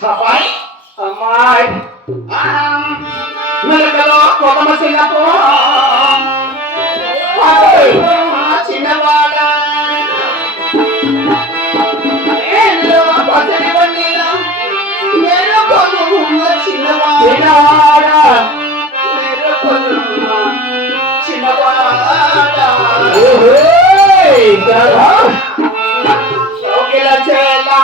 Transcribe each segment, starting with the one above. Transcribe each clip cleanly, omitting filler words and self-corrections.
Sapai, amai, melekalo kota masilapo, pakai cinawala, elo pasani wanila, mero kolunga cinawala, mero kolunga cinawala. Hey, jara, okela cela.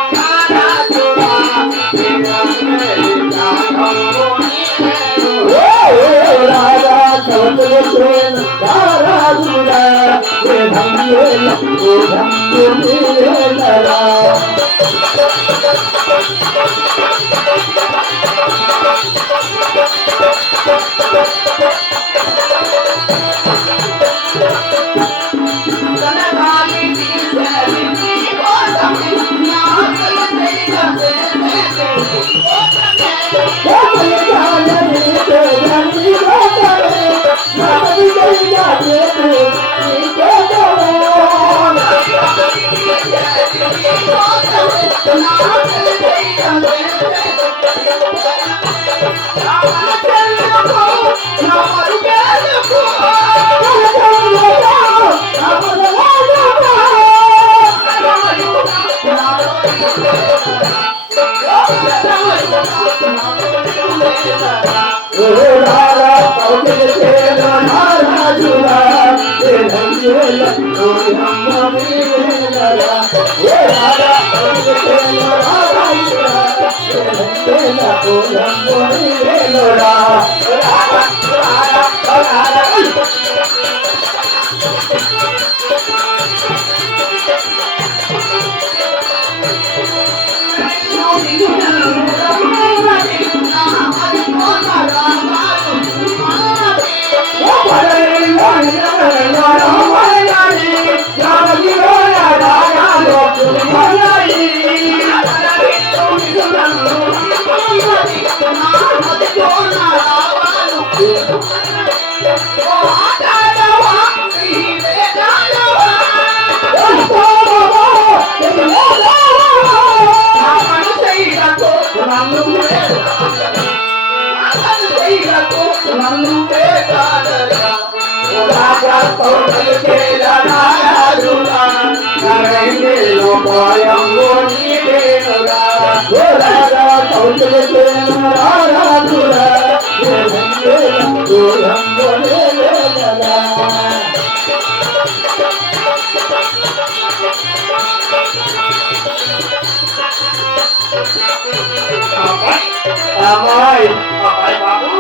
Amai, amai babu,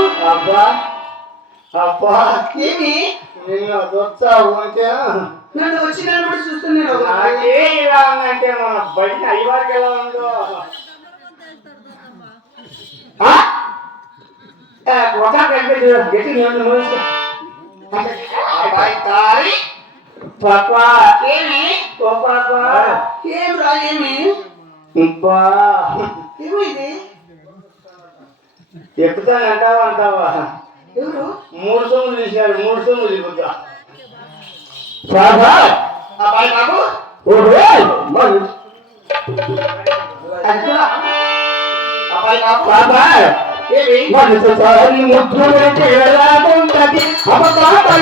apa? Ini? Ini dosa wajah. నన్ను వచ్చి కూడా చూస్తున్నాడు. నాకే ఇలా అంటే మన బయట అయ్యవారికి ఎలా ఉందో ఒక గట్టి నేను బాయ్ తారి పాపా ఏమి ఓ పాపా ఏం రా ఏమి ఇంపా ఏమిది చెప్తానంటావా అంటావా ఎవరు 3 సొమ్ములు తీసినారు 3 సొమ్ములు ఇవ్వద్దా బాబా అబ్బాయి బాబు ఓరే మరి అబ్బా అబ్బాయి బాబు బాబా ఏమి మనసు సారి ముద్దులు చేయాలంటది అబ్బా బాబా